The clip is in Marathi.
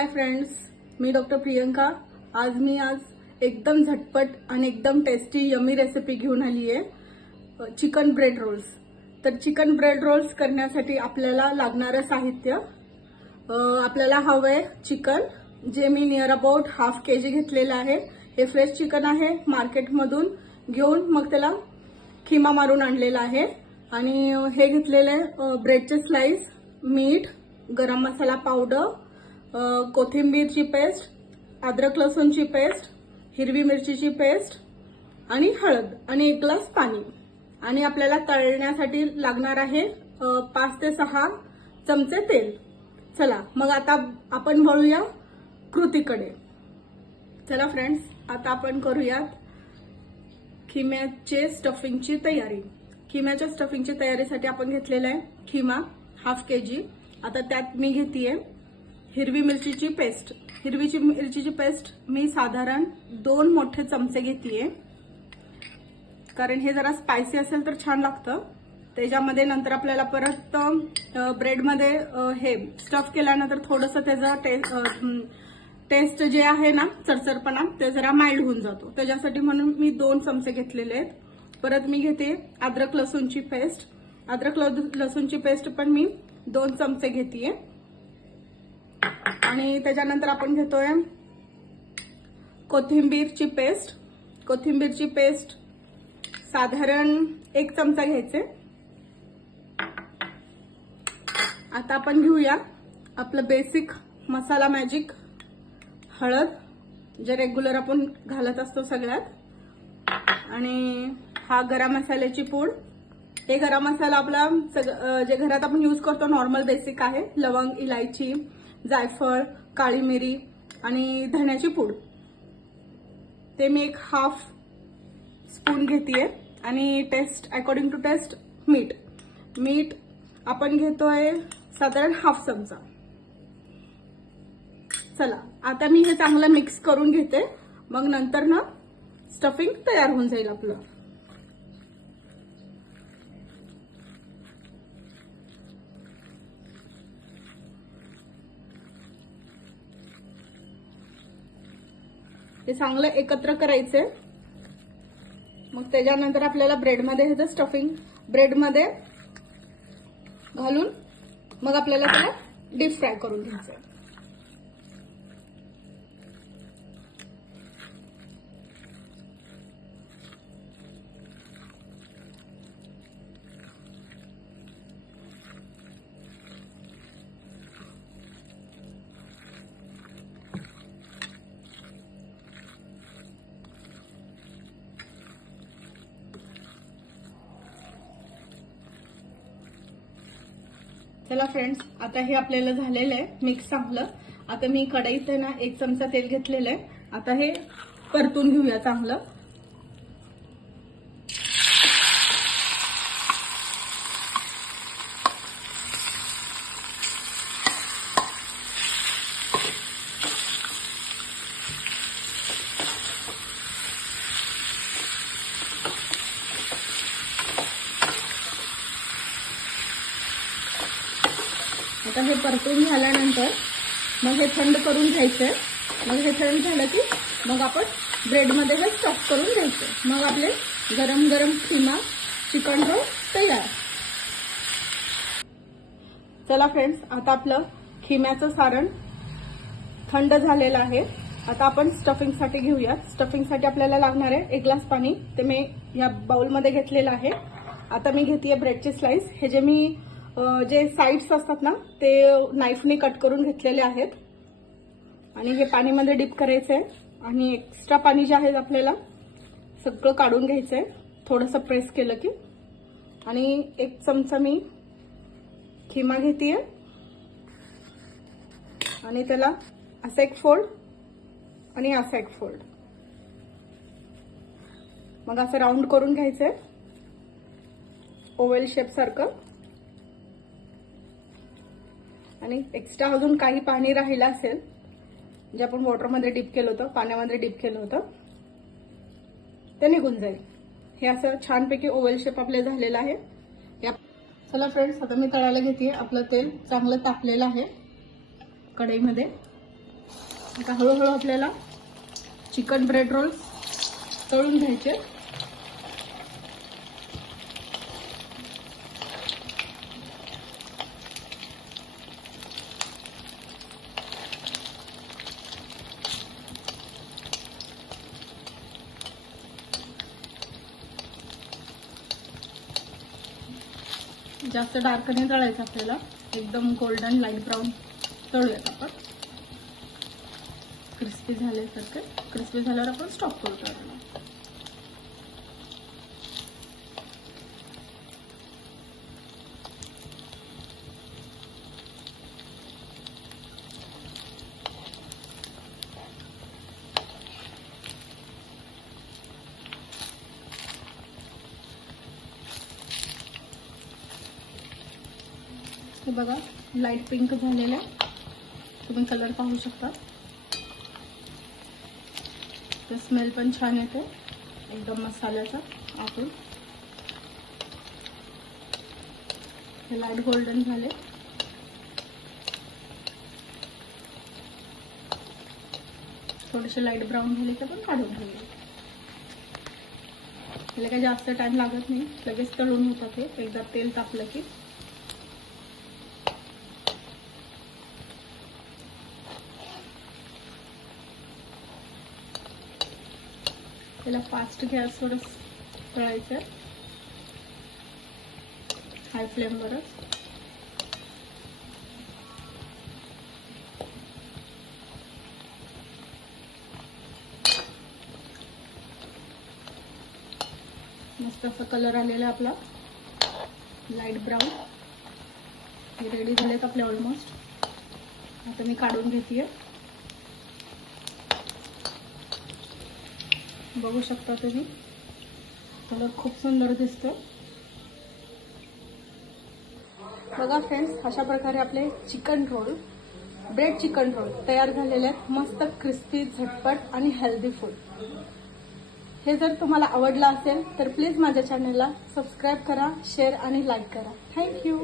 हाय फ्रेंड्स, मी डॉक्टर प्रियंका। आज एकदम झटपट आणि एकदम टेस्टी यमी रेसिपी घेऊन आली आहे, चिकन ब्रेड रोल्स। तर चिकन ब्रेड रोल्स करण्यासाठी आपल्याला लागणारं साहित्य, आपल्याला हवंय चिकन, जे me near about half KG घेतलेलं आहे। हे फ्रेश चिकन आहे, मार्केटमधून घेऊन मग त्याला खिमा मारून आणलेला आहे। आणि हे घेतलेले ब्रेडचे स्लाइस, मीठ, गरम मसाला पावडर, कोथिंबीरची पेस्ट, अद्रक लसूणची पेस्ट, हिरवी मिरचीची पेस्ट आणि हळद आणि 1 ग्लास पाणी। आणि आपल्याला तळण्यासाठी लागणार आहे 5 ते 6 चमचे तेल। चला मग आता आपण वळूया कृतीकडे। चला फ्रेंड्स, आता आपण करूयात खिम्याचे स्टफिंगची तयारी। खिम्याच्या स्टफिंगची तयारीसाठी आपण घेतलेला आहे खिमा हाफ केजी। आता त्यात मी घेतेय हिरवी मिरचीची पेस्ट। हिरवी मिरचीची पेस्ट मी साधारण 2 मोठे चमचे घेतेय, कारण हे जरा स्पायसी असेल तर छान लागतं। त्याच्यामध्ये नंतर आपल्याला परत ब्रेडमध्ये हे स्टफ केल्यानंतर थोडंसं त्याचा टेस्ट जे आहे ना, चरचरपणा, ते जरा माइल्ड होऊन जातो। त्याच्यासाठी म्हणून मी 2 चमचे घेतलेले आहेत। परत मी घेते अद्रक लसूणची पेस्ट। अद्रक लसूणची पेस्ट पण मी 2 चमचे घेतेय। आणि त्याच्यानंतर आपण घेतोय कोथिंबीरची पेस्ट। कोथिंबीरची पेस्ट साधारण 1 चमचा घ्यायचे। आता आपण घेऊया आपलं बेसिक मसाला मॅजिक, हळद, जे रेग्युलर आपण घालत असतो सगळ्यात। आणि हा गरम मसाल्याची पूड। हे गरम मसाला आपला जे घरात आपण यूज करतो नॉर्मल बेसिक आहे। लवंग, इलायची, जायफळ, काळी मिरी आणि धण्याची पूड, ते मी 1 हाफ स्पून घेतेय। आणि टेस्ट अकॉर्डिंग टू टेस्ट मीठ आपण घेतोय साधारण हाफ चमचा। चला आता मी हे चांगलं मिक्स करून घेते, मग नंतर ना स्टफिंग तयार होऊन जाईल आपलं। हे चांगलं एकत्र करायचे। मग त्याच्यानंतर आपल्याला ब्रेडमध्ये ह्याचं स्टफिंग ब्रेडमध्ये घालून मग आपल्याला त्याला डीप फ्राय करून घ्यायचं। चला फ्रेंड्स, आता हे आपल्याला झालेलं आहे मिक्स चांगलं। आता मी कढईत आहे ना 1 चमचा तेल घेतलेलं आहे। आता हे परतून घेऊया चांगलं। आता हे परतून झाल्यानंतर मग हे थंड करून घ्यायचंय। मग हे थंड झालं की मग आपण ब्रेडमध्ये हे स्टफ करून घ्यायचं। मग आपले गरम गरम खिमा चिकन रोल तयार। चला फ्रेंड्स, आता आपलं खिम्याचं सारण थंड झालेलं आहे। आता आपण स्टफिंगसाठी घेऊया। स्टफिंगसाठी आपल्याला लागणार आहे 1 ग्लास पाणी, ते मी या बाउलमध्ये घेतलेलं आहे। आता मी घेतेय ब्रेडचे स्लाइस। हे जे मी जे साइड्स असतात ना, ते नाईफने कट करून घेतलेले आहेत। आणि हे पाणीमध्ये डिप करायचंय। आणि एक्स्ट्रा पाणी जे आहे आपल्याला सगळं काढून घ्यायचंय, थोडंसं प्रेस केलं की। आणि 1 चमचा मी खिमा घेतेय आणि त्याला असं एक फोल्ड आणि असं एक फोल्ड, मग असं राऊंड करून घ्यायचंय ओव्हल शेप सारखं। आणि एक्स्ट्रा अजून काही पाणी राहिलं असेल, जे आपण वॉटरमध्ये डिप केलं होतं, पाण्यामध्ये डिप केलं होतं, ते निघून जाईल। हे असं छानपैकी ओव्हल शेप आपले झालेला आहे। चला फ्रेंड्स, आता मी तळायला घेते। आपलं तेल चांगलं तापलेलं आहे कढईमध्ये। आता हळूहळू आपल्याला चिकन ब्रेड रोल्स तळून घ्यायचे. जास्त डार्क नाही तळायचं आपल्याला, एकदम गोल्डन लाईट ब्राऊन तळूयात आपण. क्रिस्पी झाल्यासारखं, क्रिस्पी झाल्यावर आपण स्टॉप करू तळायला. हे बघा लाईट पिंक झालेलं आहे, तुम्ही कलर पाहू शकता. तर स्मेल पण छान येते एकदम मसाल्याचा आतून. हे लाईट गोल्डन झाले. थोडेसे लाईट ब्राऊन झाले तर पण काढून घेऊया. त्याला काही जास्त टाइम लागत नाही, लगेच तळून होतात हे एकदा तेल तापलं की. त्याला फास्ट गॅसवर तळायचं, हाय फ्लेमवरच. मस्त असा कलर आलेला आपला लाईट ब्राऊन. हे रेडी झालेत आपले ऑलमोस्ट. आता मी काढून घेते. बघू शकता तुम्ही, कलर खूप सुंदर दिसतो. बघा फ्रेंड्स, अशा प्रकारे आपले chicken roll, bread chicken roll तयार झालेले आहेत. मस्त क्रिस्पी, झटपट आणि हेल्दी फूड. हे जर तुम्हाला आवडलं असेल तर प्लीज माझ्या चॅनलला सबस्क्राईब करा, शेअर आणि लाईक करा. थँक्यू.